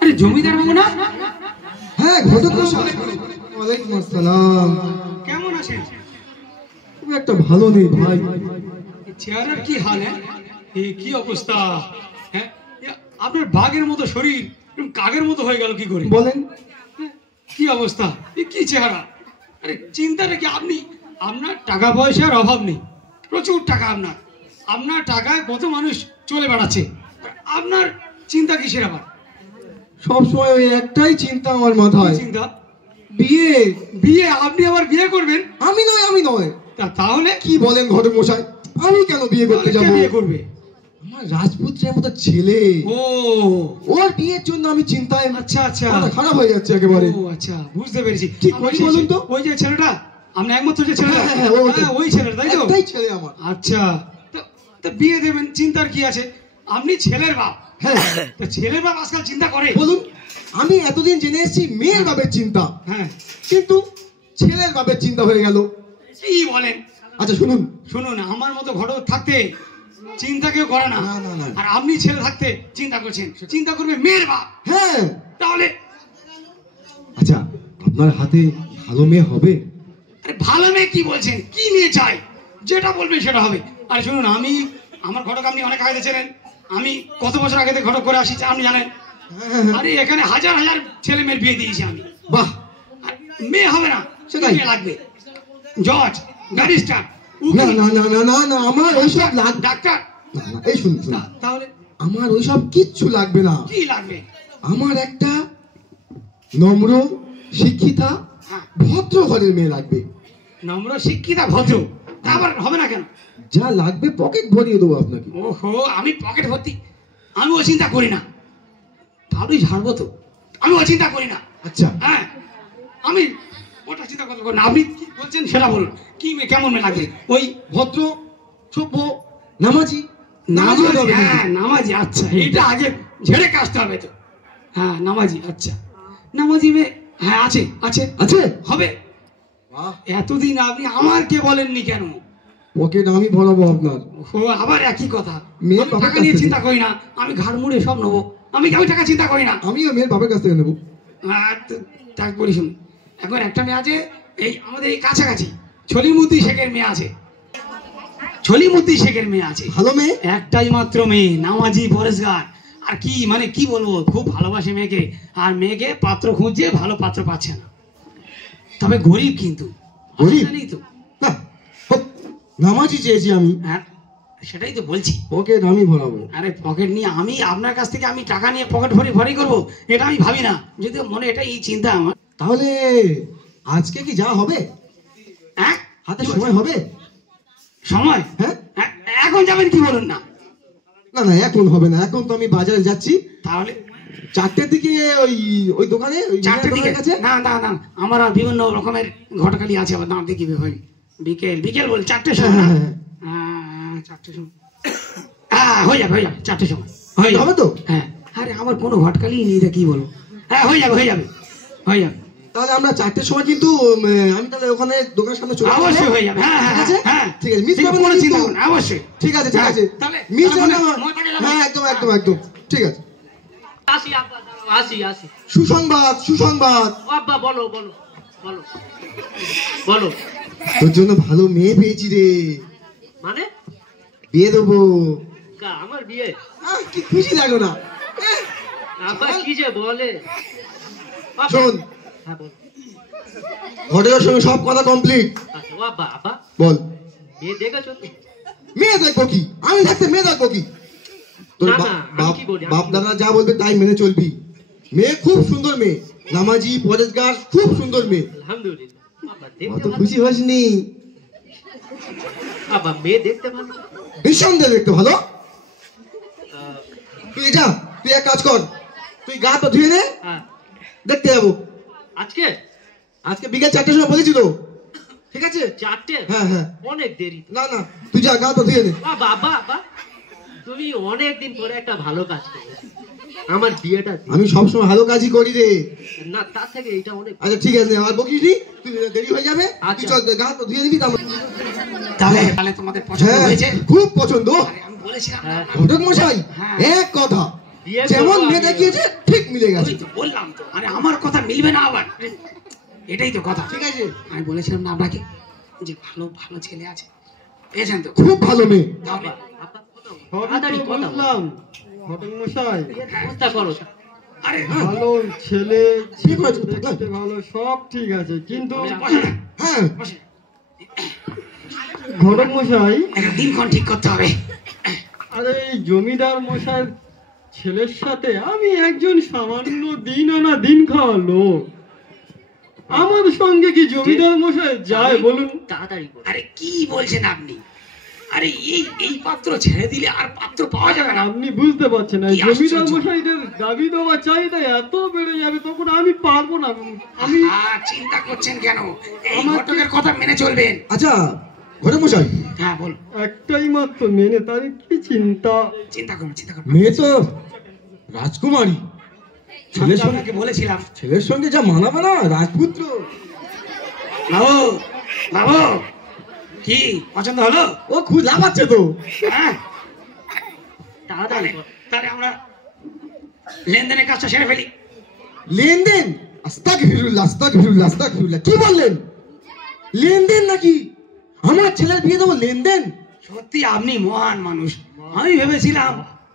আরে জমিদার বাবু না? হ্যাঁ ঘটক মশাই। ওয়ালাইকুম আসসালাম। কেমন আছেন? খুব একটা ভালো নেই ভাই। চেহারার কি হাল? কি অবস্থা? হ্যাঁ, আপনার বাঘের মতো শরীর কাগের মতো হয়ে গেল কি করে বলেন? কি অবস্থা? কি চেহারা? আরে চিন্তাটা কি? আপনার টাকা পয়সার অভাব নেই, প্রচুর টাকা। আপনার টাকায় কত মানুষ চলে বেড়াচ্ছে, আপনার চিন্তা কিসের? আবার সবসময় ওই একটাই চিন্তা আমার মাথায়। চিন্তা? বিয়ে। বিয়ে? আপনি আবার বিয়ে করবেন? আমি নয়। তাহলে কি বলেন ঘটক মশাই? আমি কেন বিয়ে করতে যাব? বিয়ে করবে? আমার রাজপুত্রের মতো ছেলে, ও ওর বিয়ের জন্য আমি চিন্তায় আচ্ছা আচ্ছা খারাপ হয়ে যাচ্ছে একেবারে। ও আচ্ছা, বুঝতে পেরেছি। ঠিক বলুন তো? ওই যে ছেলেটা, আপনার একমাত্র যে ছেলেটা, ওই ছেলেটা, তাই তো? একটাই ছেলে আমার। আচ্ছা, তো বিয়ে দেবেন, চিন্তার কি আছে? আপনি ছেলের বাপ। হ্যাঁ, তো ছেলের বাপ আজকাল চিন্তা করে? বলুন। আমি এতদিন জেনে এসেছি মেয়ের বাপের চিন্তা, হ্যাঁ, কিন্তু ছেলের বাপের চিন্তা হয়ে গেল। কি বলেন? আচ্ছা শুনুন, আমার মতো ঘটক থাকতে চিন্তা কেউ করে না। না। আর আপনি ছেলে থাকতে চিন্তা করছেন, চিন্তা করবে মেয়ের বাপ। হ্যাঁ, তাহলে আচ্ছা আপনার হাতে ভালো মেয়ে হবে? আরে ভালো মেয়ে কি বলছেন? কি মেয়ে চাই? যেটা বলবেন সেটা হবে। আর শুনুন, আমার ঘটক আপনি অনেক আগে ছিলেন। আমি কত বছর আগে থেকে ঘটক করে আসছি আপনি জানেন। আরে এখানে হাজার হাজার ছেলে মেয়ের বিয়ে দিয়েছি আমি। বাহ। মেয়ে হবে না, সেটাই মেয়ে লাগবে। জজ, ব্যারিস্টার, না আমার ওইসব ডাক্তার। এই শুনুন, তাহলে আমার ওইসব কিচ্ছু লাগবে না। কি লাগবে? আমার একটা নম্র, শিক্ষিতা, ভদ্র ঘরের মেয়ে লাগবে। নম্র, শিক্ষিতা, ভদ্র? তা আবার হবে না কেন? যা লাগবে পকেট ভরিয়ে দেবো আপনাকে। ওহো, আমি পকেট ভর্তি? আমি ও চিন্তা করি না। ভালোই ঝাড়বো তো, আমি ও চিন্তা করি না। আচ্ছা, হ্যাঁ, আমি ওটা চিন্তা করতে পারি না। আপনি কি বলছেন সেটা বলুন। কি কেমন মেয়ে লাগবে? ওই ভদ্র, সভ্য, নামাজি। হ্যাঁ, নামাজি। আচ্ছা, এটা আগে ঝেড়ে কাজতে হবে তো। হ্যাঁ, নামাজি। আচ্ছা, নামাজি মেয়ে? হ্যাঁ, আছে হবে। এতদিন আপনি আমাকে বলেননি কেন? পকেট আমি ভরাবো আপনার। ও আবার একই কথা। মেয়ের টাকা নিয়ে চিন্তা করি না, আমি ঘাড় মুড়ে সব নেবো। আমি টাকা চিন্তা করি না। আমিও মেয়ের বাবার কাছ থেকে নেবো। তাক বলি শুনুন, এখন একটা মেয়ে আছে এই আমাদের এই কাছাকাছি, ছলিমুদ্দি শেখের মেয়ে আছে। ছলিমুদ্দি শেখের মেয়ে আছে, ভালো মেয়ে, একটাই মাত্র মেয়ে, নামাজি, পরেশগার। আর কি মানে কি বলবো, খুব ভালোবাসে মেয়েকে। আর মেয়েকে পাত্র খুঁজছে, ভালো পাত্র পাচ্ছে না। তবে গরিব, কিন্তু গরিব নেই তো। নামাজি চেয়েছি আমি। হ্যাঁ, সেটাই তো বলছি, পকেট আমি ভরাবো। আরে পকেট নিয়ে আমি আপনার কাছ থেকে আমি টাকা নিয়ে পকেট ভরি করবো, এটা আমি ভাবি না। যদিও মনে এটা এই চিন্তা আমার। তাহলে আজকে কি যা হবে? হ্যাঁ, হাতে সময় হবে? সময়? হ্যাঁ, এখন যাবেন কি বলুন না? না এখন হবে না, এখন তো আমি বাজারে যাচ্ছি। তাহলে 4টের দিকে ওই দোকানে, 4টের দিকে? না, আমার বিভিন্ন রকমের ঘটকালি আছে, আবার দাম দেখি হয়। বিকেল বল 4টের সময়? হ্যাঁ, 4টের সময়। হ্যাঁ, হয়ে যাবে 4টের সময় হয়ে যাবে তো। হ্যাঁ, আরে আমার কোনো ঘটকালি নেই, কি বলো? হ্যাঁ, হয়ে যাবে। তাহলে আমরা 4টের সময় কিন্তু আমি তাহলে ওখানে দোকানের সামনে চলে আসবো। অবশ্যই হয়ে যাবে। হ্যাঁ, ঠিক আছে, মিস করবেন না চিন্তা করুন। অবশ্যই ঠিক আছে। তাহলে মিস করবেন না। হ্যাঁ, একদম ঠিক আছে। আসি। সুসংবাদ। আব্বা বলো। তোর জন্য ভালো মেয়ে পেয়েছি রে। মানে? বিয়ে দেবো। আমার বিয়ে? কি খুশি লাগো না? আব্বা কি যে বলে। শোন, হ্যাঁ বল। ঘটকের সঙ্গে সব কথা কমপ্লিট। আচ্ছা আব্বা বল। মেয়ে দেখেছো? মেয়ে দেখবো কি? আমি থাকতে মেয়ে দেখবো কি? তোর বাপ দাদা যা বলবে তাই মেনে চলবি। মেয়ে খুব সুন্দর মেয়ে, নামাজি, পরেশগার, খুব সুন্দর মেয়ে। আলহামদুলিল্লাহ। অত খুশি হসনি? আব্বা মেয়ে দেখতে ভালো? নিঃসন্দেহে দেখতে ভালো। তুই এক কাজ কর, তুই গা তো ধুয়ে নে, দেখতে যাবো। আজকে বিকেল 4টের সময় বলেছি তো, ঠিক আছে? 4টে? হ্যাঁ, অনেক দেরি। না তুই যা, গা তো ধুয়ে নে। বাবা তুমি অনেকদিন পরে একটা ভালো কাজ করেছো। আমার বিয়েটা আমি সবসময় ভালো কাজই করি রে। না, তার থেকে এটা অনেক। আচ্ছা ঠিক আছে, আর বকিস নি, তুই দেরি হয়ে যাবে। তুই চল, গা তো ধুয়ে নিবি। তাহলে তোমাদের পছন্দ হ্যাঁ হয়েছে? খুব পছন্দ। আরে আমি বলেছিলাম না, ঘটক মশাই হ্যাঁ। এক কথা, বিয়ে যেমন করবো মেয়ে আমি। দেখিয়েছে ঠিক মিলে গেছে। ওই তো বললাম তো, আরে আমার কথা মিলবে না আবার, এটাই তো কথা। ঠিক আছে, আমি বলেছিলাম না আপনাকে যে ভালো ভালো ছেলে আছে, পেয়েছেন তো? খুব ভালো মেয়ে। তাহলে তাড়াতাড়ি কথা বলো। বুঝলাম ঘটক মশাই, ব্যবস্থা করো। আরে ভালো ছেলে, ঠিক আছে, দেখতে ভালো, সব ঠিক আছে, কিন্তু বসে না, হ্যাঁ বসে। ঘটক মশাই, একটা দিনক্ষণ ঠিক করতে হবে। আরে এই জমিদার মশাইয়ের ছেলের সাথে আমি একজন সামান্য দিন আনা দিন খাওয়া লোক, আমার সঙ্গে কি জমিদার মশাই যায় বলুন? তাড়াতাড়ি করো। আরে কি বলছেন আপনি? আরে এই পাত্র ছেড়ে দিলে আর পাত্র পাওয়া যাবে না। আপনি বুঝতে পারছেন না, কি আশ্চর্য। জমিদার মশাইদের দাবি দেওয়া চাহিদা এত বেড়ে যাবে, তখন আমি পারবো না। আমি চিন্তা করছেন কেন? এই আমাকে- ঘটকের কথা মেনে চলবেন। আচ্ছা ঘটক মশাই, হ্যাঁ বল। একটাই মাত্র মেনে, তার কি চিন্তা? চিন্তা করুন, চিন্তা করুন। মেয়ে তো রাজকুমারী, আমি তো আপনাকে বলেছিলাম। ছেলের সঙ্গে যা মানাবে না, রাজপুত্র। বাবু, বাবু, কি পছন্দ হলো? ও খুব লাফাচ্ছে তো। হ্যাঁ, তাড়াতাড়ি করো। তাহলে আমরা লেনদেনের কাজটা সেরে ফেলি। লেনদেন? আস্তাগফিরুল্লাহ, আস্তাগফিরুল্লাহ, আস্তাগফিরুল্লাহ। কি বললেন? লেনদেন নাকি? আমার ছেলের বিয়ে দেবো লেনদেন? সত্যি আপনি মহান মানুষ। আমি ভেবেছিলাম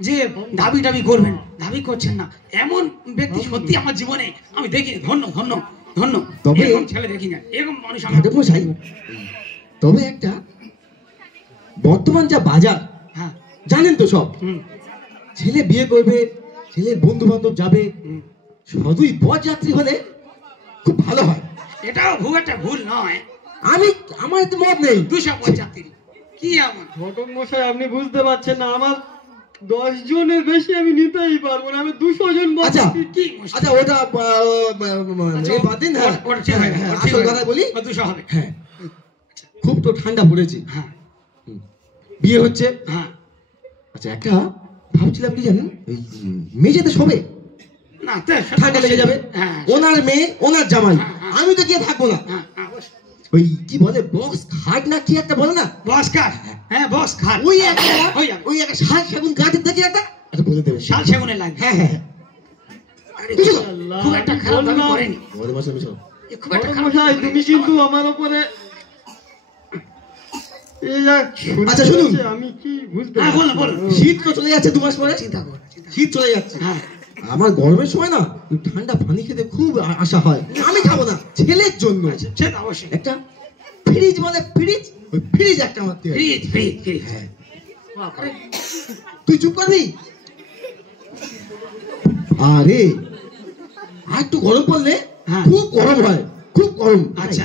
যে দাবি টাবি করবেন, দাবি করছেন না। এমন ব্যক্তি সত্যি আমার জীবনে আমি দেখিনি। ধন্য ধন্য ধন্য। তবে- এরকম ছেলে দেখি না, এরকম মানুষ আমি। ঘটক মশাই, তবে একটা, বর্তমান যা বাজার হ্যাঁ, জানেন তো সব, হুম, ছেলে বিয়ে করবে, ছেলের বন্ধু বান্ধব যাবে, হুম। শুধুই পথযাত্রী হলে খুব ভালো হয়। এটাও খুব একটা ভুল নয়। আমার এতে মত নেই। 250 যাত্রী কি এমন? ঘটক মশাই, আপনি বুঝতে পারছেন না, আমার 10 জনের বেশি আমি নিতেই পারবো না, আমি 200 জন আচ্ছা, কি মুশকিল? আচ্ছা ওটা আচ্ছা, বাদ দিন। হ্যাঁ, ওটা ঠিক হয়ে গেল, হ্যাঁ, ওটা ঠিক আসল হয়ে কথা গেল। বলি। 200 হবে। হ্যাঁ, খুব তো ঠান্ডা পড়েছে, হ্যাঁ, বিয়ে হচ্ছে। হ্যাঁ। আচ্ছা, একটা ভাবছিলাম কি জানেন, ওই মেঝেতে শোবে, না, তো ঠান্ডা লেগে যাবে। হ্যাঁ, ওনার মেয়ে, ওনার জামাই, হ্যাঁ, হ্যাঁ। আমি তো গিয়ে থাকবো না। হ্যাঁ, হ্যাঁ, অবশ্যই। ওই কি বলে, বক্স খাট না কি একটা বলে না, বস কাঠ। হ্যাঁ, বস খাট। ওই একটা, হয়ে যাবে। ওই একটা শাল সেগুন কাঠের থেকে একটা বলে দেবে। শাল সেগুনের লাগবে। হ্যাঁ হ্যাঁ হ্যাঁ। আরে, বুঝলো? খুব একটা খারাপ দাবি করেনি। আমাদের বাসায় মিশো। এ খুব একটা ঘটক খারাপ মশাই, দাবি তুমি করেনি। কিন্তু আমার উপরে এই যা শুরু আচ্ছা, শুনুন। করেছে, আমি কি বুঝতে হ্যাঁ, বলুন, পারছি বলুন। না। শীত তো চলে যাচ্ছে 2 মাস পরে, চিন্তা করো না, চিন্তা করো না। শীত চলে যাচ্ছে। হ্যাঁ, আমার গরমের সময় না ওই ঠান্ডা পানি খেতে খুব আশা হয়। আমি খাবো না, ছেলের জন্য সে তো অবশ্যই। একটা ফ্রিজ, বলে ফ্রিজ, ওই ফ্রিজ একটা মারতে হবে। Fridge, fridge, fridge. হ্যাঁ, বাবা, তুই চুপ করবি? আরে আর একটু গরম পড়লে হ্যাঁ। খুব গরম হয়, খুব গরম। আচ্ছা।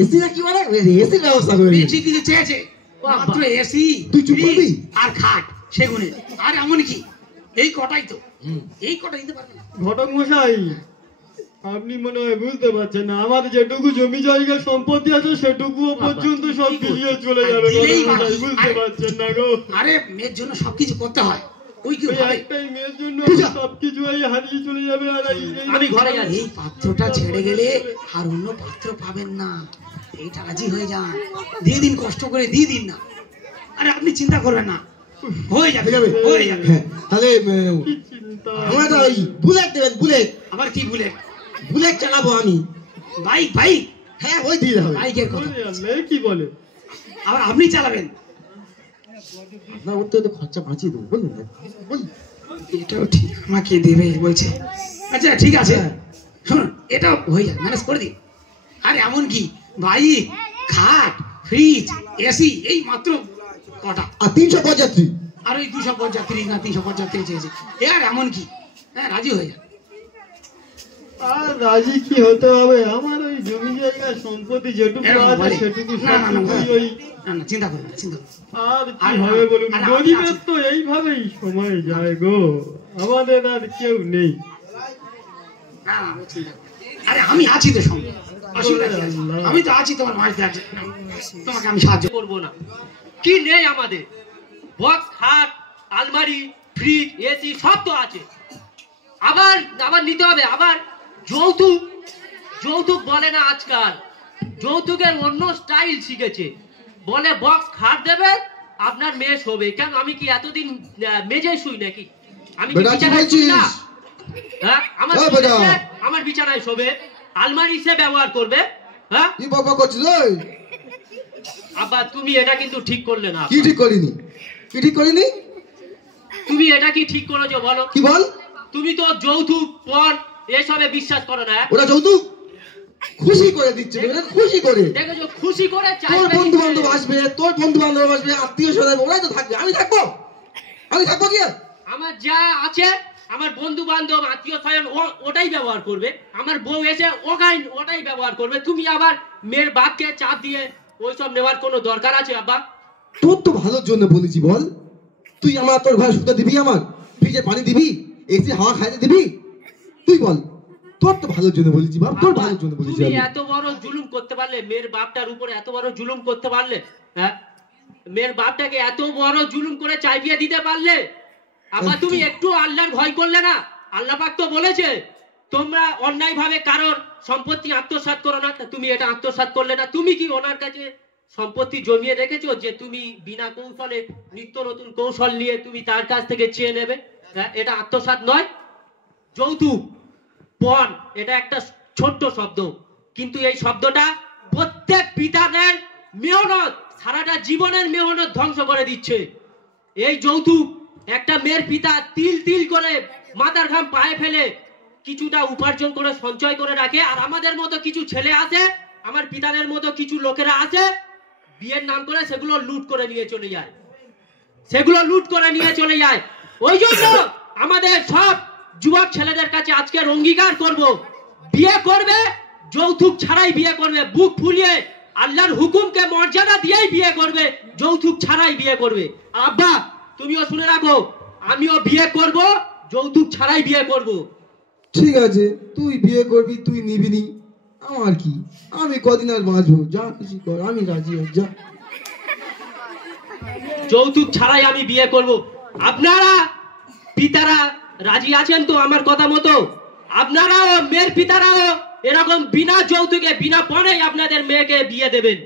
এসি না কি বলে, এসির ব্যবস্থা করে দিই। বেশি কিছু চেয়েছে, বাবা। মাত্র এসি, তুই চুপ করবি? আর খাট সেগুনের। আর এমন কি, এই কটাই তো, এই কটা দিতে পারবে না। ঘটক মশাই, আপনি মনে হয় বুঝতে পারছেন না, আমার যেটুকু জমি জায়গা সম্পত্তি আছে সেটুকুও পর্যন্ত সব দিয়ে চলে যাবে। দিলেই ঘটক মশাই, বাকি। বুঝতে পারছেন না গো। আরে মেয়ের জন্য সবকিছু করতে হয়, ওই কি ওই ভাবে? একটাই মেয়ের জন্য পূজা। সবকিছু এই হারিয়ে চলে যাবে। আর আমি ঘরে যাচ্ছি। এই পাত্রটা ছেড়ে গেলে আর অন্য পাত্র পাবেন না। এইটা রাজি হয়ে যান, দিয়ে দিন, কষ্ট করে দিয়ে দিন না। আরে আপনি চিন্তা করবেন না, হয়ে যাবে, হয়ে যাবে? হয়ে যাবে। হ্যাঁ, তাহলে কি চিন্তা। আমার একটা ওই বুলেট দেবেন, বুলেট, আবার কি বলে? বুলেট চালাবো আমি। বাইক, বাইক, হ্যাঁ, ওই দিতে হবে। বাইকের কথা। ওরে আল্লাহ, এ কি বলে? আবার আপনি চালাবেন? আপনার ওর তো খরচা বাঁচিয়ে দেবো, বলুন না, বলুন। এটাও ঠিক, আমাকে দেবে বলছে। আচ্ছা ঠিক আছে, শুনুন, এটাও হয়ে যাবে, ম্যানেজ করে দিন। আর এমন কি, বাইক, খাট, ফ্রিজ, এসি, এই মাত্র কটা। আর 350 যাত্রী। আর ওই 250 যাত্রী না 350 যাত্রী চেয়েছে। এ আর এমন কি, হ্যাঁ রাজি হয়ে যান। আর রাজি কি হতে হবে? আমার ওই জমি জায়গা সম্পত্তি যেটুকু এরকম আছে বলে? সেটুকু না, না, না, সবটুকুই ওই। না না, চিন্তা করুন না, চিন্তা করুন। আর কি আর- হবে বলুন? আর আমি গরিবের আছি। তো এইভাবেই সময় যায় গো, আমাদের আর কেউ নেই। না, না, চিন্তা করুন না। আরে আমি আছি তো সঙ্গে, অসুবিধা কি আছে? আমি তো আছি তোমার মাঝে আছি, তোমাকে আমি সাহায্য করব। করবো না। কি নেই আমাদের? বক্স, খাট, আলমারি, ফ্রিজ, এসি সব তো আছে। আবার আবার নিতে হবে। আবার যৌতুক, যৌতুক বলে না আজকাল, যৌতুকের অন্য স্টাইল শিখেছে। বলে বক্স খাট দেবে, আপনার মেয়ে শোবে। কেন আমি কি এতদিন মেজেই শুই নাকি? আমি কি বেটা কি বিছানায় শুই না? বলছিস? হ্যাঁ, আমার বিছানায় শোবে, আলমারি সে ব্যবহার করবে। হ্যাঁ, কি বাবা করছিস ওই? আব্বা তুমি এটা কিন্তু ঠিক করলে না। কি ঠিক করিনি? কি ঠিক করিনি? তুমি এটা কি ঠিক করেছো বলো? কি বল? তুমি তো যৌতুক পণ এসবে বিশ্বাস করো না। ওরা যৌতুক খুশি করে দিচ্ছে, খুশি করে। দেখেছো, খুশি করে তোর বন্ধু বান্ধব আসবে, তোর বন্ধু বান্ধব আসবে, আত্মীয় স্বজন ওরাই তো থাকবে, আমি থাকবো? আমি থাকবো কি? আমার যা আছে, আমার বন্ধু বান্ধব আত্মীয় স্বজন ওটাই ব্যবহার করবে। আমার বউ এসে ওটাই ব্যবহার করবে। তুমি আবার মেয়ের বাপকে চাপ দিয়ে ওইসব নেওয়ার কোনো দরকার আছে আব্বা? তোর তো ভালোর জন্য বলেছি বল। তুই আমার তোর ঘরে সুতা দিবি, আমার ফ্রিজে পানি দিবি, এসি হাওয়া খাইতে দিবি? তুই বল, তোর তো ভালোর জন্য বলেছি বাপ, তোর ভালোর জন্য বলেছি। তুমি এত বড় জুলুম করতে পারলে, মেয়ের বাপটার উপরে এত বড় জুলুম করতে পারলে? হ্যাঁ, মেয়ের বাপটাকে এত বড় জুলুম করে চাইবিয়ে দিতে পারলে? আবার তুমি একটু আল্লাহর ভয় করলে না? আল্লাহ পাক তো বলেছে তোমরা অন্যায় ভাবে কারোর সম্পত্তি আত্মসাৎ করো না। তুমি এটা আত্মসাৎ করলে না। তুমি কি ওনার কাছে সম্পত্তি জমিয়ে রেখেছো যে তুমি বিনা কৌশলে নিত্য নতুন কৌশল নিয়ে তুমি তার কাছ থেকে চেয়ে নেবে? হ্যাঁ, এটা আত্মসাৎ নয়। যৌতুক পণ এটা একটা ছোট্ট শব্দ, কিন্তু এই শব্দটা প্রত্যেক পিতাদের মেহনত, সারাটা জীবনের মেহনত ধ্বংস করে দিচ্ছে। এই যৌতুক একটা মেয়ের পিতা তিল তিল করে মাথার ঘাম পায়ে ফেলে কিছুটা উপার্জন করে সঞ্চয় করে রাখে, আর আমাদের মতো কিছু ছেলে আছে, আমার পিতাদের মতো কিছু লোকেরা আছে, বিয়ের নাম করে সেগুলো লুট করে নিয়ে চলে যায়। ওই জন্য আমাদের সব যুবক ছেলেদের কাছে আজকের অঙ্গীকার করব, বিয়ে করবে যৌতুক ছাড়াই বিয়ে করবে, বুক ফুলিয়ে আল্লাহর হুকুমকে মর্যাদা দিয়েই বিয়ে করবে, যৌতুক ছাড়াই বিয়ে করবে। আব্বা তুমিও শুনে রাখো, আমিও বিয়ে করব, যৌতুক ছাড়াই বিয়ে করব। ঠিক আছে, তুই বিয়ে করবি, তুই নিবি নি, আমার কি? আমি কদিন আর বাঁচবো, যা খুশি কর, আমি রাজি হই, যা। যৌতুক ছাড়াই আমি বিয়ে করব। আপনারা পিতারা রাজি আছেন তো আমার কথা মতো? আপনারাও, মেয়ের পিতারাও এরকম বিনা যৌতুকে বিনা পণেই আপনাদের মেয়েকে বিয়ে দেবেন?